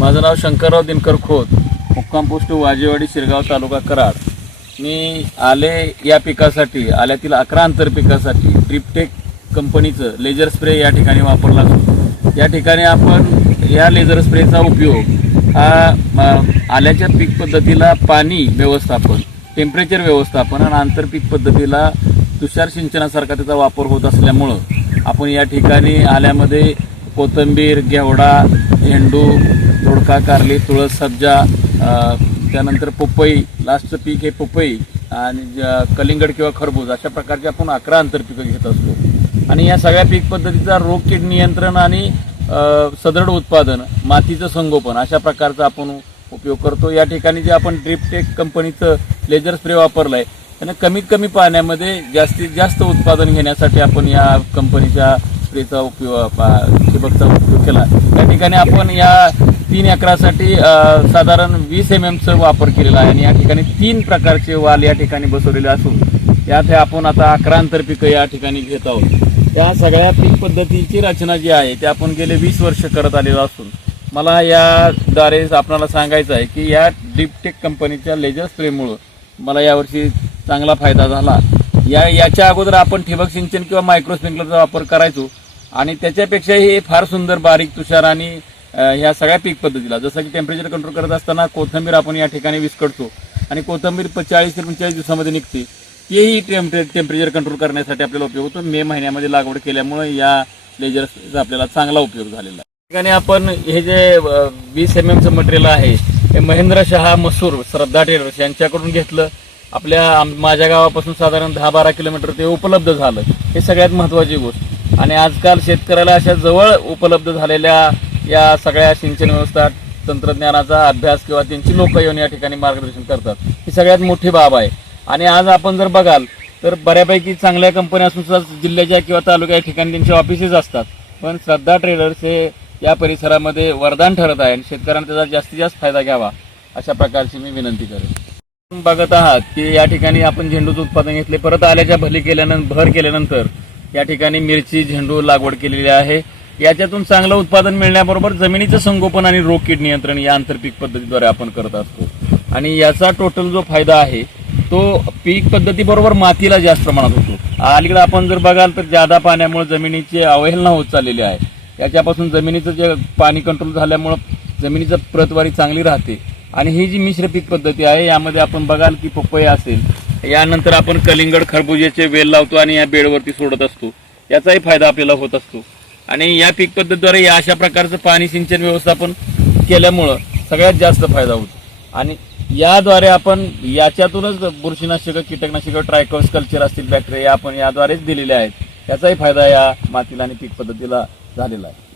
माझं नाव शंकरराव दिनकर खोत मुक्काम पोस्ट वाजेवाडी शिरगाव तालुका कराड. मी आले या पिकासाठी आल्यातील अकरा आंतर पिकासाठी ट्रिपटेक कंपनीचं लेझर स्प्रे या ठिकाणी वापरला असतो या ठिकाणी आपण या लेझर स्प्रेचा उपयोग हा आल्याच्या पीक पद्धतीला पाणी व्यवस्थापन टेम्परेचर व्यवस्थापन आणि आंतरपीक पद्धतीला तुषार सिंचनासारखा त्याचा वापर होत असल्यामुळं आपण या ठिकाणी आल्यामध्ये कोथिंबीर घेवडा झेंडू दोडका कारली तुळस सब्जा त्यानंतर पपई लास्टचं पीक हे पपई आणि ज- कलिंगड किंवा खरबूज अशा प्रकारचे आपण अकरा आंतरपिकं घेत असतो. आणि या सगळ्या पीक पद्धतीचा रोग कीड नियंत्रण आणि सदृढ उत्पादन मातीचं संगोपन अशा प्रकारचा आपण उपयोग करतो. या ठिकाणी जे आपण ड्रिपटेक कंपनीचं लेझर स्प्रे वापरलं आहे त्यांना कमीत कमी पाण्यामध्ये जास्तीत जास्त उत्पादन घेण्यासाठी आपण या कंपनीच्या स्प्रेचा उपयोग ठिबकचा उपयोग केला. त्या ठिकाणी आपण या तीन एकरासाठी साधारण वीस एम एमचा वापर केलेला आहे आणि या ठिकाणी तीन प्रकारचे वाल या ठिकाणी बसवलेले असून यात हे आपण आता अकरांतर पिकं या ठिकाणी घेत आहोत. त्या सगळ्या पीक पद्धतीची रचना जी आहे ते आपण गेले वीस वर्ष करत आलेलो असून मला याद्वारे आपणाला सांगायचं आहे की या डिपटेक कंपनीच्या लेजर स्प्रेमुळं मला यावर्षी चांगला फायदा झाला. या याच्या अगोदर आपण ठिबक सिंचन किंवा मायक्रो स्प्रिंकलरचा वापर करायचो आणि त्याच्यापेक्षाही हे फार सुंदर बारीक तुषार आणि ह्या सगळ्या पीक पद्धतीला. जसं की टेम्परेचर कंट्रोल करत असताना कोथंबीर आपण या ठिकाणी विस्कटतो आणि कोथंबीर चाळीस ते पंचेचाळीस दिवसामध्ये निघते. तेही टेम्परे टेम्परेचर कंट्रोल करण्यासाठी आपल्याला उपयोग होतो. मे महिन्यामध्ये लागवड केल्यामुळे या लेजरचा आपल्याला चांगला उपयोग झालेला आहे. ठिकाणी आपण हे जे वीस एम एमचं मटेरियल आहे हे महेंद्र शहा मसूर श्रद्धा ट्रेडर्स यांच्याकडून घेतलं. आपल्या माझ्या गावापासून साधारण दहा बारा किलोमीटर ते उपलब्ध झालं. हे सगळ्यात महत्त्वाची गोष्ट. आणि आजकाल शेतकऱ्याला अशा जवळ उपलब्ध झालेल्या या सगळ्या सिंचन व्यवस्था तंत्रज्ञानाचा अभ्यास किंवा त्यांची लोक येऊन या ठिकाणी मार्गदर्शन करतात. ही सगळ्यात मोठी बाब आहे. आणि आज आपण जर बघाल तर बऱ्यापैकी चांगल्या कंपन्या असून सुद्धा जिल्ह्याच्या किंवा तालुक्या ठिकाणी त्यांचे ऑफिसेस असतात. पण श्रद्धा ट्रेडर्स हे या परिसरामध्ये वरदान ठरत आहे आणि शेतकऱ्यांना त्याचा जास्तीत जास्त फायदा घ्यावा अशा प्रकारची मी विनंती करेन. बघत आहात की या ठिकाणी आपण झेंडूचं उत्पादन घेतले. परत आल्याच्या भली केल्यानंतर भर केल्यानंतर या ठिकाणी मिरची झेंडू लागवड केलेली आहे. याच्यातून चांगलं उत्पादन मिळण्याबरोबर जमिनीचं संगोपन आणि रोग कीड नियंत्रण या आंतरपीक पद्धतीद्वारे आपण करत असतो. आणि याचा टोटल जो फायदा आहे तो पीक पद्धतीबरोबर मातीला जास्त प्रमाणात होतो. अलीकडे आपण जर बघाल तर जादा पाण्यामुळे जमिनीची अवहेलना होत चाललेली आहे. याच्यापासून जमिनीचं जे पाणी कंट्रोल झाल्यामुळं जमिनीचं प्रतवारी चांगली राहते. आणि ही जी मिश्र पीक पद्धती आहे यामध्ये आपण बघाल की पपई असेल यानंतर आपण कलिंगड खरबुजेचे वेल लावतो आणि या बेडवरती सोडत असतो. याचाही फायदा आपल्याला होत असतो. आणि या पीक पद्धतीद्वारे या अशा प्रकारचं पाणी सिंचन व्यवस्थापन केल्यामुळं सगळ्यात जास्त फायदा होतो. आणि याद्वारे आपण याच्यातूनच बुरशीनाशक कीटकनाशक ट्रायकोस कल्चर असतील बॅक्टेरिया आपण याद्वारेच दिलेले आहेत. याचाही फायदा या मातीला आणि पीक पद्धतीला झालेला आहे.